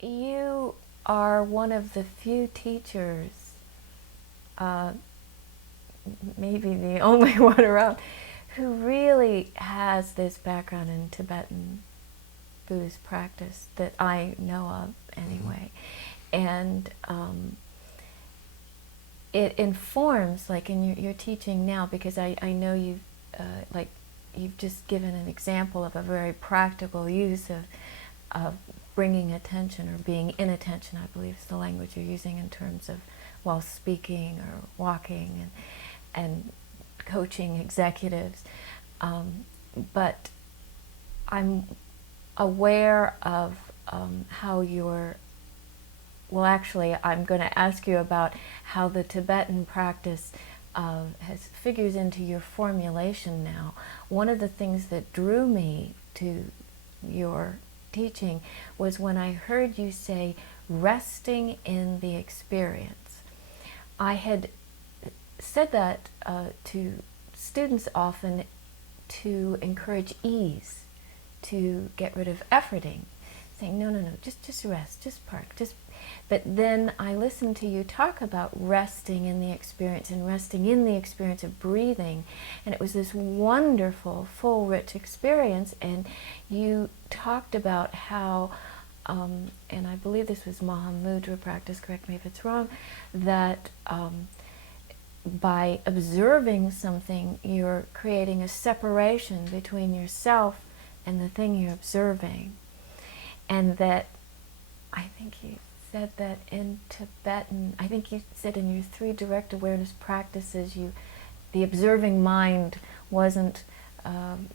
You are one of the few teachers, uh, maybe the only one around, who really has this background in Tibetan Buddhist practice that I know of anyway. And it informs, like in your teaching now, because I know you've, like, you've just given an example of a very practical use of bringing attention or being in attention, I believe is the language you're using in terms of while speaking or walking and coaching executives. But I'm aware of how you're, well, actually, I'm going to ask you about how the Tibetan practice figures into your formulation now. One of the things that drew me to your teaching was when I heard you say, resting in the experience. I had said that to students often to encourage ease, to get rid of efforting, saying, no, just rest, just park, just. But then I listened to you talk about resting in the experience and resting in the experience of breathing, and it was this wonderful, full, rich experience. And you talked about how, and I believe this was Mahamudra practice, correct me if it's wrong, that by observing something, you're creating a separation between yourself and the thing you're observing. And that, I think you said that in Tibetan, I think you said in your 3 direct awareness practices, the observing mind wasn't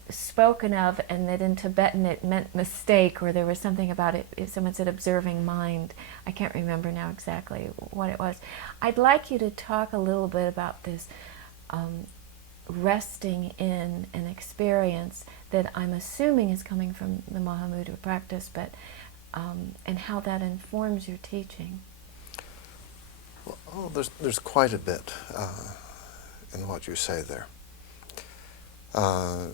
spoken of, and that in Tibetan it meant mistake, or there was something about it. If someone said observing mind, I can't remember now exactly what it was. I'd like you to talk a little bit about this resting in an experience that I'm assuming is coming from the Mahamudra practice, but and how that informs your teaching. Well, there's quite a bit in what you say there. I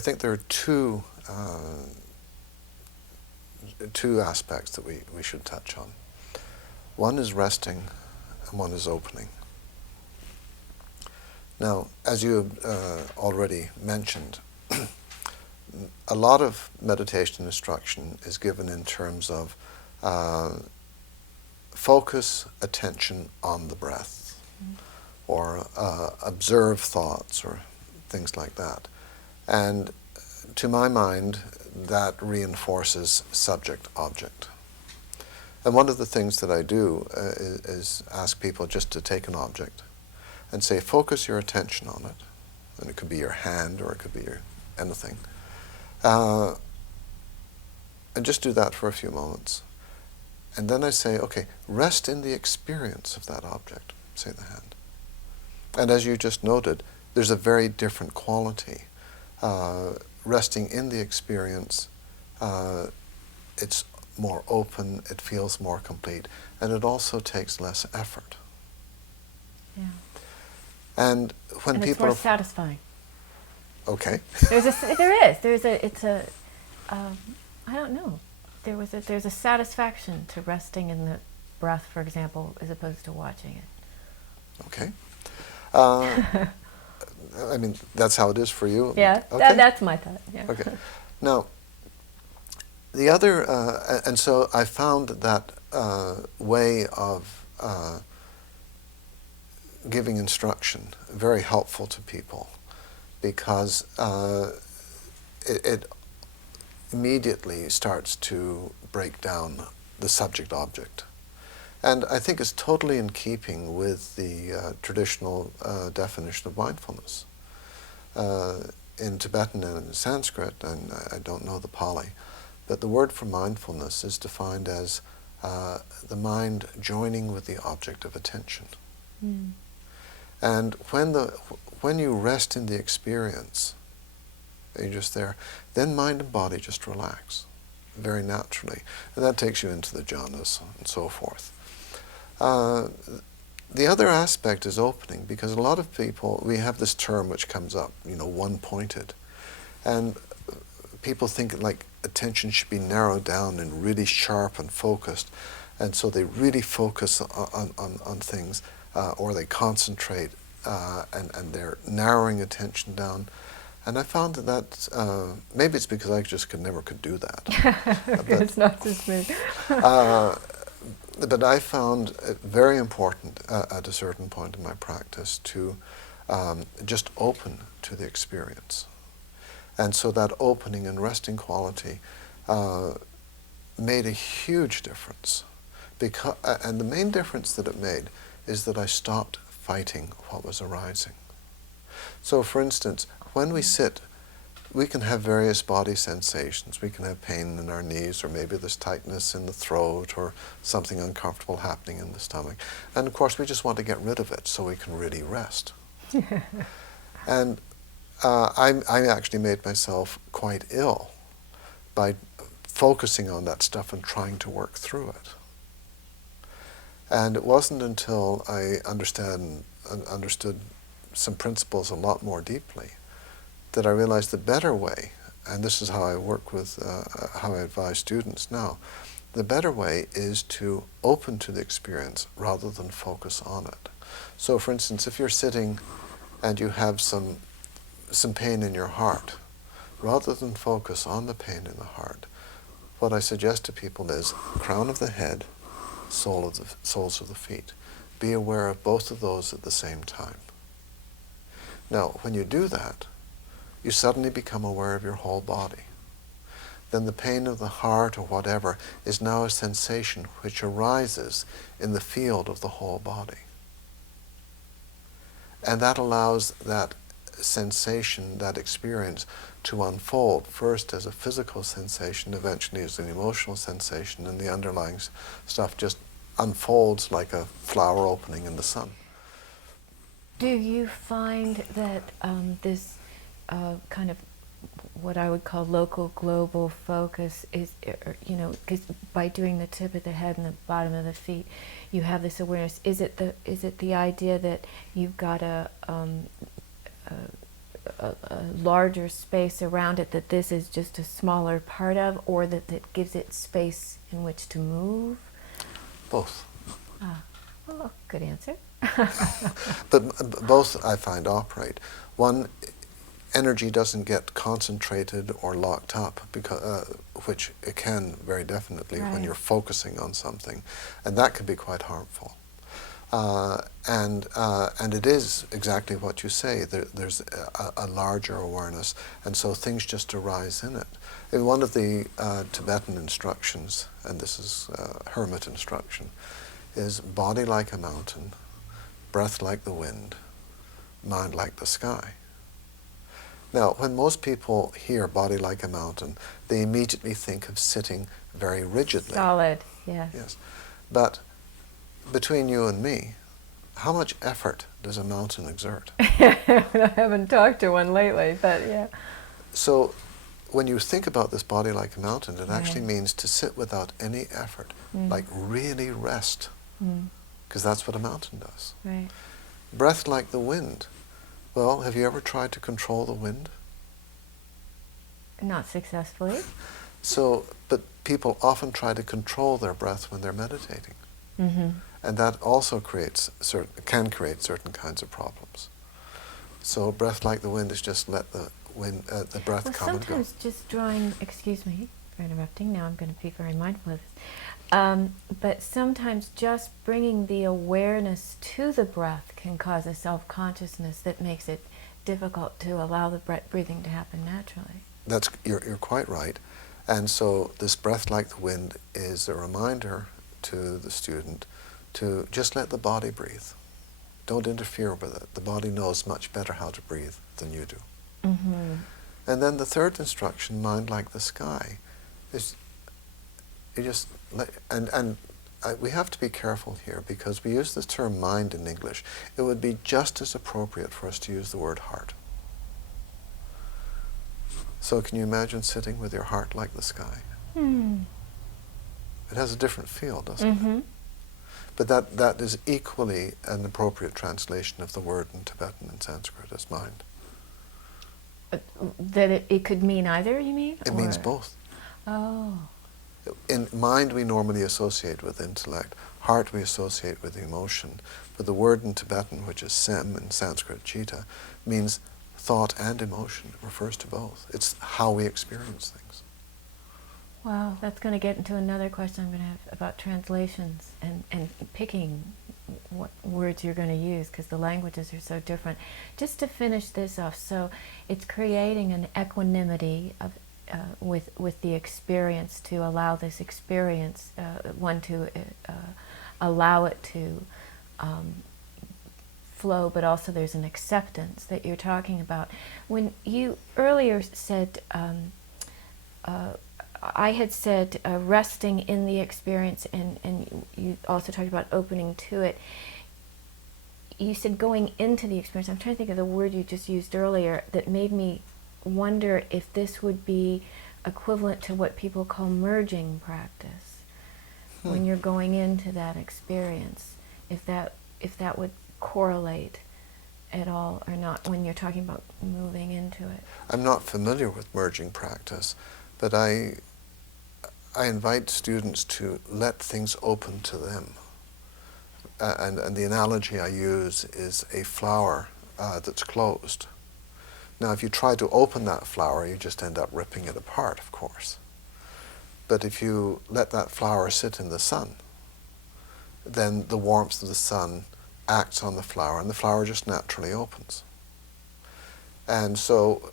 think there are two aspects that we should touch on. One is resting, and one is opening. Now, as you already mentioned, a lot of meditation instruction is given in terms of focus attention on the breath, or observe thoughts, or things like that. And to my mind, that reinforces subject-object. And one of the things that I do is ask people just to take an object and say, focus your attention on it. And it could be your hand, or it could be anything. And just do that for a few moments. And then I say, okay, rest in the experience of that object, say the hand. And as you just noted, there's a very different quality. Resting in the experience, it's more open, it feels more complete, and it also takes less effort. Yeah. And when and people it's more satisfying. Okay. There's I don't know. There's a satisfaction to resting in the breath, for example, as opposed to watching it. Okay. I mean, that's how it is for you? Yeah, okay. That's my thought. Yeah. Okay. Now, the other, and so I found that way of giving instruction very helpful to people, because it immediately starts to break down the subject-object. And I think it's totally in keeping with the traditional definition of mindfulness. In Tibetan and in Sanskrit, and I don't know the Pali, but the word for mindfulness is defined as the mind joining with the object of attention. Mm. And when you rest in the experience, you're just there, then mind and body just relax very naturally. And that takes you into the jhanas and so forth. The other aspect is opening, because a lot of people, we have this term which comes up, one-pointed. And people think like attention should be narrowed down and really sharp and focused, and so they really focus on things, or they concentrate, and they're narrowing attention down. And I found that maybe it's because I just never could do that. It's not just me. But I found it very important at a certain point in my practice to just open to the experience. And so that opening and resting quality made a huge difference. And the main difference that it made is that I stopped fighting what was arising. So for instance, when we sit, we can have various body sensations. We can have pain in our knees, or maybe there's tightness in the throat, or something uncomfortable happening in the stomach. And of course, we just want to get rid of it so we can really rest. And I actually made myself quite ill by focusing on that stuff and trying to work through it. And it wasn't until I understood some principles a lot more deeply that I realized the better way, and this is how I work with, how I advise students now, the better way is to open to the experience rather than focus on it. So for instance, if you're sitting and you have some pain in your heart, rather than focus on the pain in the heart, what I suggest to people is crown of the head, soles of the feet. Be aware of both of those at the same time. Now, when you do that, you suddenly become aware of your whole body. Then the pain of the heart or whatever is now a sensation which arises in the field of the whole body. And that allows that sensation, that experience, to unfold first as a physical sensation, eventually as an emotional sensation, and the underlying stuff just unfolds like a flower opening in the sun. Do you find that this kind of what I would call local global focus is, because by doing the tip of the head and the bottom of the feet, you have this awareness. Is it the idea that you've got a larger space around it that this is just a smaller part of, or that it gives it space in which to move? Both. Well, good answer. But both I find operate. One, energy doesn't get concentrated or locked up, because, which it can very definitely when you're focusing on something, and that can be quite harmful. And it is exactly what you say. There's a larger awareness, and so things just arise in it. In one of the Tibetan instructions, and this is hermit instruction, is body like a mountain, breath like the wind, mind like the sky. Now, when most people hear body like a mountain, they immediately think of sitting very rigidly. Solid, yes. Yes. But between you and me, how much effort does a mountain exert? I haven't talked to one lately, but yeah. So when you think about this body like a mountain, it actually means to sit without any effort, like really rest, because that's what a mountain does. Right. Breath like the wind. Well, have you ever tried to control the wind? Not successfully. So, but people often try to control their breath when they're meditating. And that also can create certain kinds of problems. So breath like the wind is just let the wind, the breath come and go. Sometimes just drawing, excuse me for interrupting, now I'm going to be very mindful of this. But sometimes just bringing the awareness to the breath can cause a self-consciousness that makes it difficult to allow the breathing to happen naturally. You're quite right. And so this breath like the wind is a reminder to the student to just let the body breathe. Don't interfere with it. The body knows much better how to breathe than you do. And then the third instruction, mind like the sky, is you just let, we have to be careful here because we use the term mind in English. It would be just as appropriate for us to use the word heart. So can you imagine sitting with your heart like the sky? It has a different feel, doesn't it? But that is equally an appropriate translation of the word in Tibetan and Sanskrit as mind. that it could mean either, you mean? It means both. Oh. In mind, we normally associate with intellect. Heart, we associate with emotion. But the word in Tibetan, which is sem, in Sanskrit chitta, means thought and emotion. It refers to both. It's how we experience things. Wow, that's going to get into another question I'm going to have about translations and picking what words you're going to use, because the languages are so different. Just to finish this off, so it's creating an equanimity of with the experience, to allow this experience, one to allow it to flow, but also there's an acceptance that you're talking about. When you earlier said, I had said resting in the experience, and you also talked about opening to it. You said going into the experience. I'm trying to think of the word you just used earlier that made me wonder if this would be equivalent to what people call merging practice. When you're going into that experience, if that would correlate at all or not when you're talking about moving into it. I'm not familiar with merging practice, but I invite students to let things open to them. And the analogy I use is a flower that's closed. Now, if you try to open that flower, you just end up ripping it apart, of course. But if you let that flower sit in the sun, then the warmth of the sun acts on the flower, and the flower just naturally opens. And so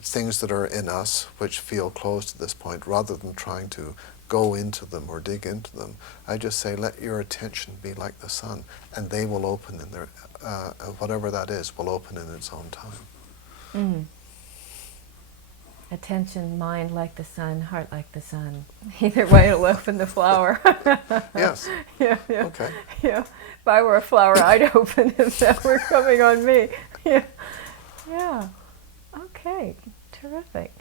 things that are in us which feel closed to this point, rather than trying to go into them or dig into them, I just say, let your attention be like the sun, and they will open in their, whatever that is, will open in its own time. Mm. Attention, mind like the sun, heart like the sun. Either way, it'll open the flower. Yes. Yeah. Okay. Yeah. If I were a flower, I'd open if that were coming on me. Yeah. Yeah. Okay. Terrific.